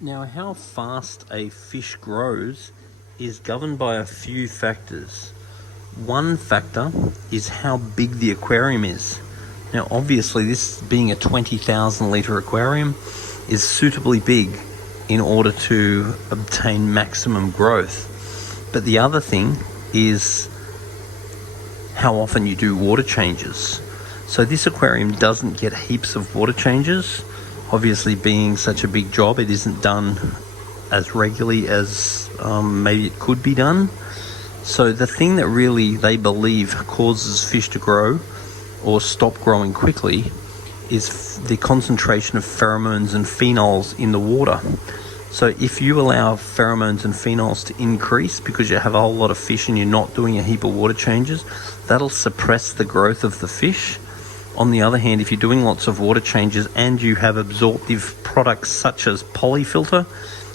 Now, how fast a fish grows is governed by a few factors. One factor is how big the aquarium is. Now, obviously, this being a 20,000 litre aquarium is suitably big in order to obtain maximum growth. But the other thing is how often you do water changes. So this aquarium doesn't get heaps of water changes. Obviously, being such a big job, it isn't done as regularly as maybe it could be done. So the thing that really they believe causes fish to grow or stop growing quickly is the concentration of pheromones and phenols in the water. So if you allow pheromones and phenols to increase because you have a whole lot of fish and you're not doing a heap of water changes, that'll suppress the growth of the fish. On the other hand, if you're doing lots of water changes and you have absorptive products such as polyfilter,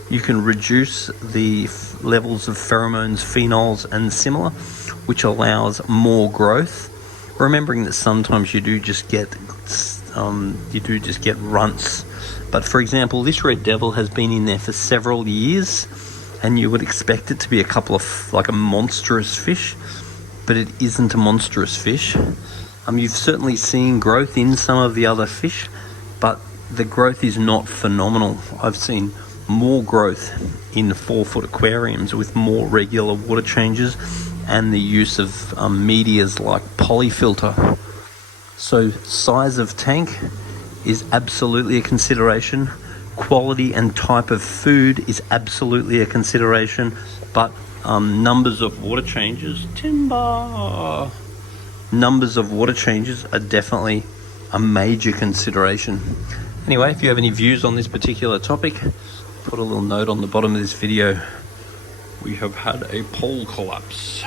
you can reduce the levels of pheromones, phenols and similar, which allows more growth. Remembering that sometimes you do just get runts. But for example, this red devil has been in there for several years, and you would expect it to be like a monstrous fish, but it isn't a monstrous fish. You've certainly seen growth in some of the other fish, but the growth is not phenomenal. I've seen more growth in 4-foot aquariums with more regular water changes and the use of medias like polyfilter. So size of tank is absolutely a consideration. Quality and type of food is absolutely a consideration, but numbers of water changes, numbers of water changes are definitely a major consideration. Anyway, if you have any views on this particular topic, put a little note on the bottom of this video. We have had a pole collapse.